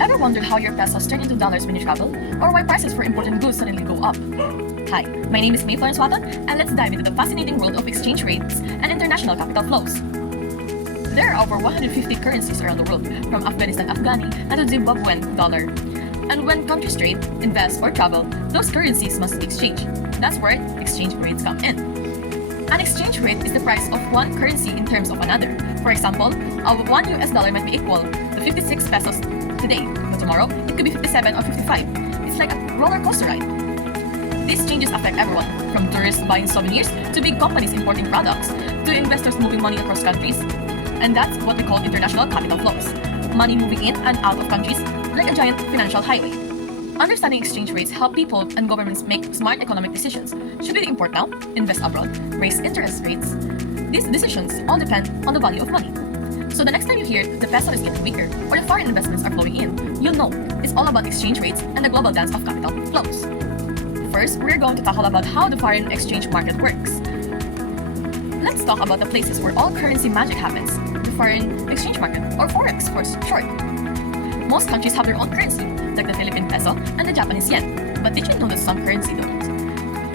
Ever wondered how your pesos turn into dollars when you travel? Or why prices for important goods suddenly go up? Hi, my name is May Florence Watan, and let's dive into the fascinating world of exchange rates and international capital flows. There are over 150 currencies around the world, from Afghanistan Afghani and the Zimbabwean dollar. And when countries trade, invest, or travel, those currencies must be exchanged. That's where exchange rates come in. An exchange rate is the price of one currency in terms of another. For example, a $1 might be equal to 56 pesos today, but tomorrow it could be 57 or 55. It's like a roller coaster ride. These changes affect everyone, from tourists buying souvenirs to big companies importing products to investors moving money across countries. And that's what we call international capital flows. Money moving in and out of countries like a giant financial highway. Understanding exchange rates help people and governments make smart economic decisions. Should we import now, invest abroad, raise interest rates? These decisions all depend on the value of money. So the next time you hear the peso is getting weaker or the foreign investments are flowing in, you'll know it's all about exchange rates and the global dance of capital flows. First, we're going to tackle about how the foreign exchange market works. Let's talk about the places where all currency magic happens, the foreign exchange market, or Forex for short. Most countries have their own currency, like the Philippine peso and the Japanese yen. But did you know that some currency don't?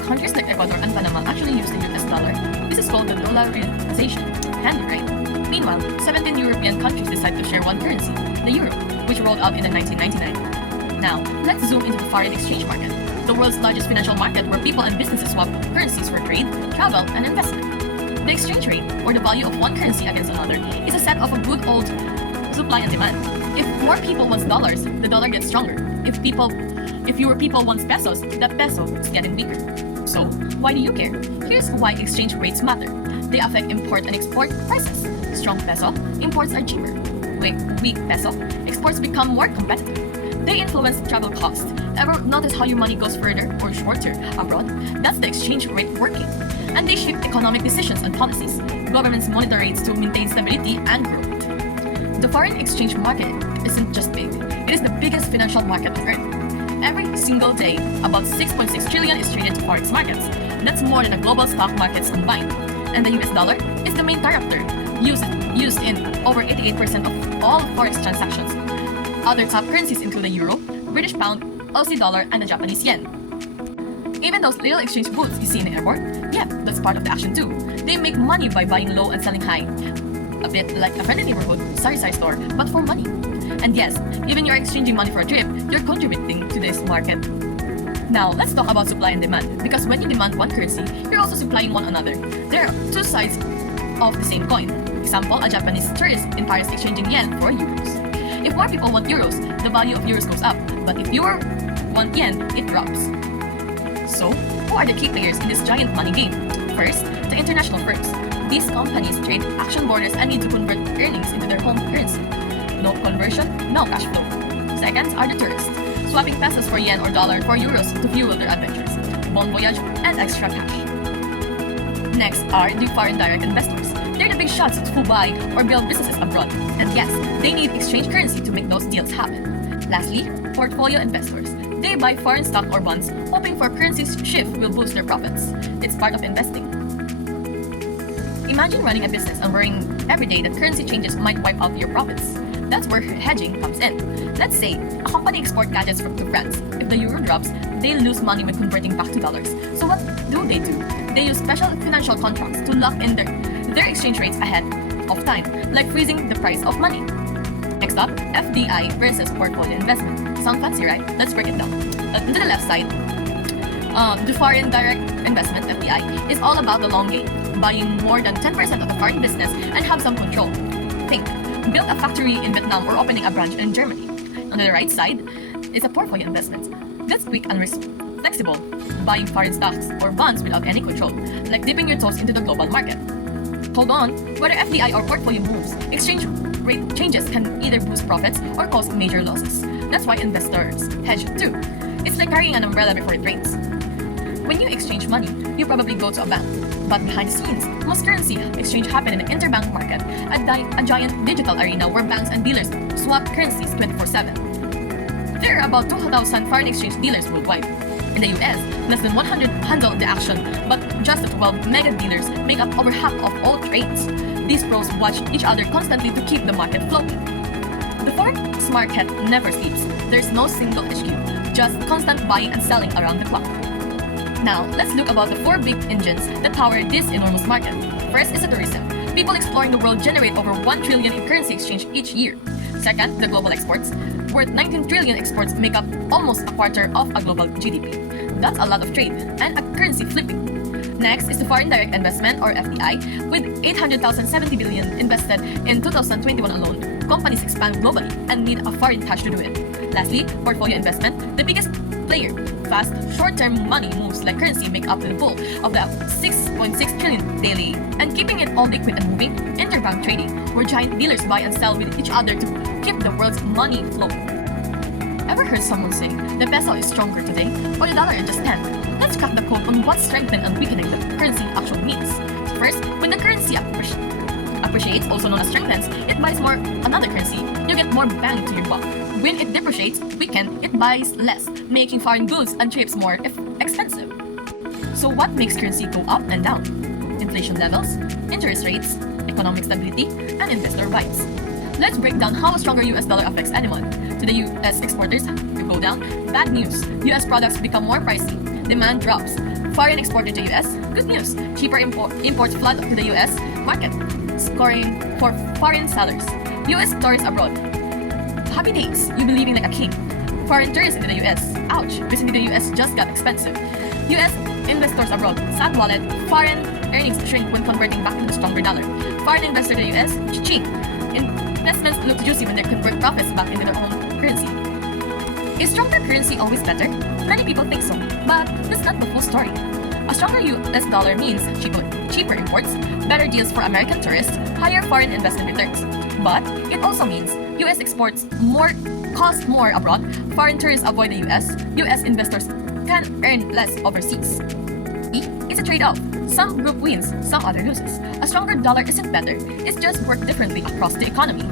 Countries like Ecuador and Panama actually use the US dollar. This is called the dollarization. Handy, right? Meanwhile, 17 European countries decide to share one currency, the euro, which rolled out in 1999. Now, let's zoom into the foreign exchange market, the world's largest financial market where people and businesses swap currencies for trade, travel, and investment. The exchange rate, or the value of one currency against another, is a set of a good old supply and demand. If more people want dollars, the dollar gets stronger. If fewer people want pesos, the peso is getting weaker. So, why do you care? Here's why exchange rates matter. They affect import and export prices. Strong peso, imports are cheaper. Weak peso, exports become more competitive. They influence travel costs. Ever notice how your money goes further or shorter abroad? That's the exchange rate working. And they shape economic decisions and policies. Governments monitor rates to maintain stability and growth. The foreign exchange market isn't just big, it is the biggest financial market on earth. Every single day, about 6.6 trillion is traded to forex markets. That's more than the global stock markets combined. And the US dollar is the main character, used in over 88% of all forex transactions. Other top currencies include the euro, British pound, Aussie dollar, and the Japanese yen. Even those little exchange booths you see in the airport, yeah, that's part of the action too. They make money by buying low and selling high. A bit like a friendly neighborhood sari-sari store, but for money. And yes, even you're exchanging money for a trip, you're contributing to this market. Now, let's talk about supply and demand, because when you demand one currency, you're also supplying one another. There are two sides of the same coin. Example, a Japanese tourist in Paris exchanging yen for euros. If more people want euros, the value of euros goes up, but if fewer want yen, it drops. So, who are the key players in this giant money game? First, the international firms. These companies trade action borders and need to convert earnings into their home currency. No conversion, no cash flow. Second are the tourists, swapping pesos for yen or dollar for euros to fuel their adventures, bon voyage, and extra cash. Next are the foreign direct investors. They're the big shots who buy or build businesses abroad. And yes, they need exchange currency to make those deals happen. Lastly, portfolio investors. They buy foreign stock or bonds, hoping for currency shift will boost their profits. It's part of investing. Imagine running a business and worrying every day that currency changes might wipe out your profits. That's where hedging comes in. Let's say a company exports gadgets to France. If the euro drops, they lose money when converting back to dollars. So what do? They use special financial contracts to lock in their exchange rates ahead of time, like freezing the price of money. Next up, FDI versus portfolio investment. Sound fancy, right? Let's break it down. To the left side, the foreign direct investment, FDI, is all about the long game, buying more than 10% of the foreign business and have some control. Think, build a factory in Vietnam or opening a branch in Germany. On the right side is a portfolio investment. That's quick and flexible, buying foreign stocks or bonds without any control, like dipping your toes into the global market. Hold on, whether FDI or portfolio moves, exchange rate changes can either boost profits or cause major losses. That's why investors hedge too. It's like carrying an umbrella before it rains. When you exchange money, you probably go to a bank. But behind the scenes, most currency exchange happen in the interbank market, a giant digital arena where banks and dealers swap currencies 24/7. There are about 2,000 foreign exchange dealers worldwide. In the US, less than 100 handle the action, but just the 12 mega dealers make up over half of all trades. These pros watch each other constantly to keep the market flowing. The forex market never sleeps. There's no single HQ, just constant buying and selling around the clock. Now, let's look about the four big engines that power this enormous market. First is the tourism. People exploring the world generate over 1 trillion in currency exchange each year. Second, the global exports. Worth 19 trillion exports make up almost a quarter of a global GDP. That's a lot of trade and a currency flipping. Next is the foreign direct investment or FDI, with 870 billion invested in 2021 alone. Companies expand globally and need a foreign cash to do it. Lastly, portfolio investment, the biggest player. Fast, short-term money moves like currency make up to the bulk of the 6.6 trillion daily, and keeping it all liquid and moving, interbank trading, where giant dealers buy and sell with each other to keep the world's money flowing. Ever heard someone say the peso is stronger today or the dollar is just 10? Let's crack the code on what strengthening and weakening the currency actually means. First, when the currency appreciates, also known as strengthens, it buys more another currency. You get more bang to your buck. When it depreciates, weakens, it buys less, making foreign goods and trips more expensive. So what makes currency go up and down? Inflation levels, interest rates, economic stability, and investor vibes. Let's break down how a stronger US dollar affects anyone. To the US exporters, you go down. Bad news. US products become more pricey. Demand drops. Foreign exporter to US, good news. Cheaper imports flood to the US market, scoring for foreign sellers. US tourists abroad, happy days, you'll be living like a king. Foreign tourists into the US, ouch, visiting the US just got expensive. US investors abroad, sad wallet, foreign earnings shrink when converting back to the stronger dollar. Foreign investor to the US, cha-ching. Investments look juicy when they convert profits back into their own currency. Is stronger currency always better? Many people think so, but that's not the full story. A stronger US dollar means cheaper imports, better deals for American tourists, higher foreign investment returns. But it also means US exports cost more abroad, foreign tourists avoid the US investors can earn less overseas. It's a trade-off. Some group wins, some other loses. A stronger dollar isn't better, it's just worked differently across the economy.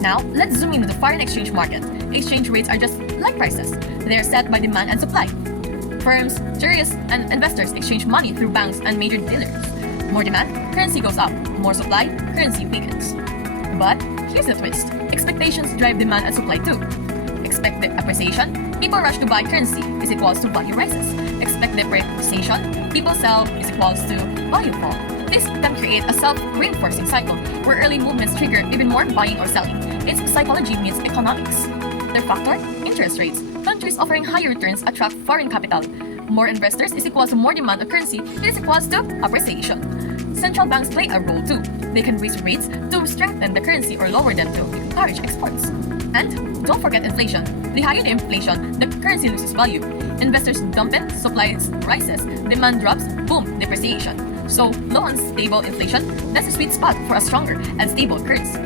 Now, let's zoom into the foreign exchange market. Exchange rates are just like prices. They are set by demand and supply. Firms, tourists, and investors exchange money through banks and major dealers. More demand, currency goes up. More supply, currency weakens. But here's the twist. Expectations drive demand and supply too. Expected appreciation, people rush to buy currency is equals to value rises. Expect depreciation, people sell is equals to value fall. This can create a self-reinforcing cycle where early movements trigger even more buying or selling. It's psychology meets economics. Third factor, interest rates. Countries offering higher returns attract foreign capital. More investors is equals to more demand of currency is equals to appreciation. Central banks play a role too. They can raise rates to strengthen the currency or lower them to encourage exports. And don't forget inflation. The higher the inflation, the currency loses value. Investors dump it, supply rises, demand drops, boom, depreciation. So low and stable inflation, that's a sweet spot for a stronger and stable currency.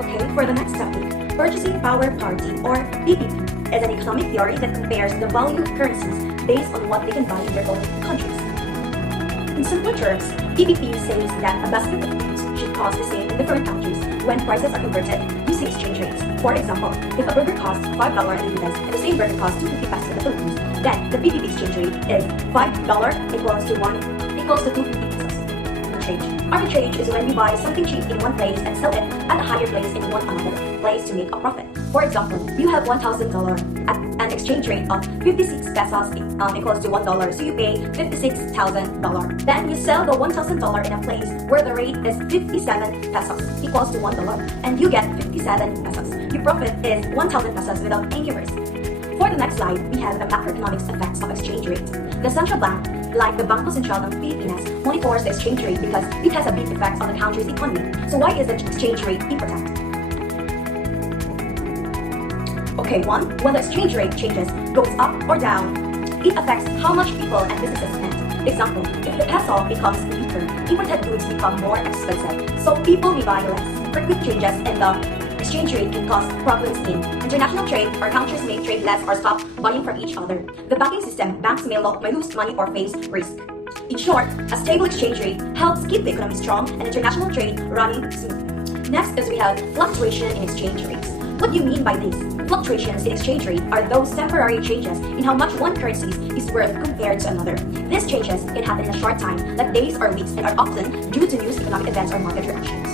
Okay, for the next topic, purchasing power parity or PPP is an economic theory that compares the value of currencies based on what they can buy in their own countries. In simple terms, PPP says that a basket of goods should cost the same in different countries when prices are converted using exchange rates. For example, if a burger costs $5 in the US and the same burger costs 250 pesos in the Philippines, then the PPP exchange rate is $5 equals to 250 pesos. Arbitrage is when you buy something cheap in one place and sell it at a higher place in another place to make a profit. For example, you have $1,000 at an exchange rate of 56 pesos equals to $1, so you pay $56,000. Then you sell the $1,000 in a place where the rate is 57 pesos equals to $1, and you get 57 pesos. Your profit is 1,000 pesos without any risk. For the next slide, we have the macroeconomics effects of exchange rate. The central bank, like the Bangko Sentral ng Pilipinas, monitors the exchange rate because it has a big effect on the country's economy. So why is the exchange rate important? Okay, one, when the exchange rate changes, goes up or down, it affects how much people and businesses spend. Example, if the peso becomes weaker, imported goods become more expensive, so people may buy less. Frequent changes in the exchange rate can cause problems in international trade, or countries may trade less or stop buying from each other. The banking system, banks may lose money or face risk. In short, a stable exchange rate helps keep the economy strong and international trade running smooth. Next is we have fluctuation in exchange rates. What do you mean by this? Fluctuations in exchange rate are those temporary changes in how much one currency is worth compared to another. These changes can happen in a short time, like days or weeks, and are often due to news, economic events, or market reactions.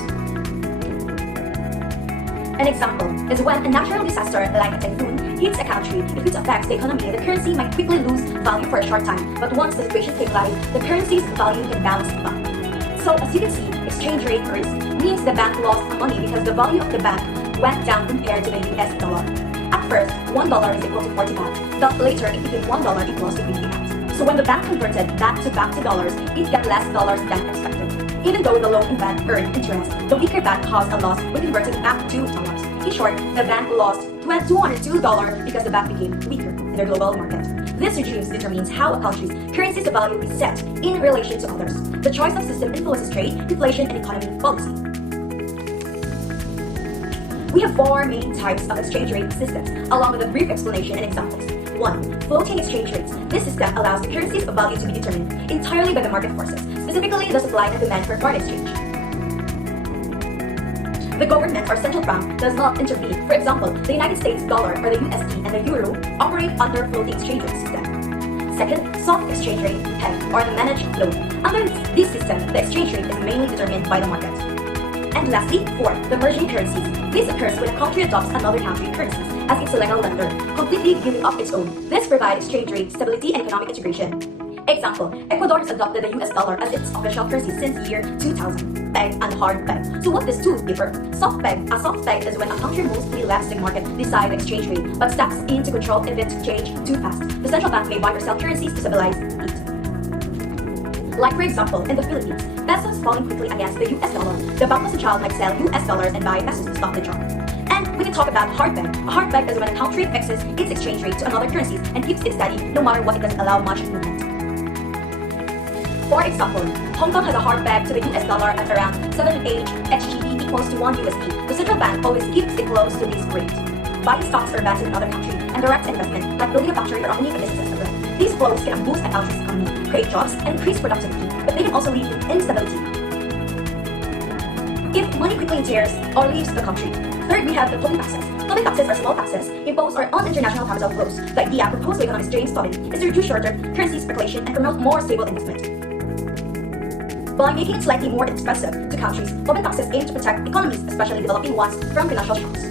An example is when a natural disaster like a typhoon hits a country. If it affects the economy, the currency might quickly lose value for a short time, but once the situation stabilizes, the currency's value can bounce back. So as you can see, exchange rate risk means the bank lost money because the value of the bank went down compared to the US dollar. At first, $1 is equal to 40 baht, but later it became $1 equals to 50 baht. So when the bank converted back to dollars, it got less dollars than expected. Even though the loan bank earned interest, the weaker bank caused a loss when converting back to dollars. In short, the bank lost $202 because the bank became weaker in the global market. This regime determines how a country's currency's value is set in relation to others. The choice of system influences trade, inflation, and economy policy. We have four main types of exchange rate systems, along with a brief explanation and examples. 1. Floating exchange rates. This system allows the currency's value to be determined entirely by the market forces, specifically the supply and demand for foreign exchange. The government or central bank does not intervene. For example, the United States dollar or the USD and the euro operate under floating exchange rate system. Second, soft exchange rate peg or the managed loan. Under this system, the exchange rate is mainly determined by the market. And lastly, 4. The merging currencies. This occurs when a country adopts another country's currencies as its legal lender, completely giving up its own. This provides exchange rate stability and economic integration. Example, Ecuador has adopted the US dollar as its official currency since year 2000. Peg and hard peg. So what does two differ? Soft peg. A soft peg is when a country mostly lets the market decide the exchange rate, but steps in to control if it changes too fast. The central bank may buy or sell currencies to stabilize it. Like for example, in the Philippines, pesos falling quickly against the US dollar. The bank central might sell US dollars and buy pesos to stop the drop. And we can talk about hard peg. A hard peg is when a country fixes its exchange rate to another currency and keeps it steady no matter what. It doesn't allow much movement. For example, Hong Kong has a hard peg to the US dollar at around 7.8 HGB equals to 1 USD. The central bank always keeps it close to this rate. Buying stocks or bonds in another country and direct investment, like building a factory or opening a business abroad. These flows can boost a country's economy, create jobs, and increase productivity, but they can also lead to instability if money quickly tears or leaves the country. Third, we have the Tobin taxes. Tobin taxes are small taxes imposed on international capital flows. The idea proposed by economist James Tobin is to reduce shorter currency speculation and promote more stable investment. By making it slightly more expensive to countries, Tobin taxes aim to protect economies, especially developing ones, from financial shocks.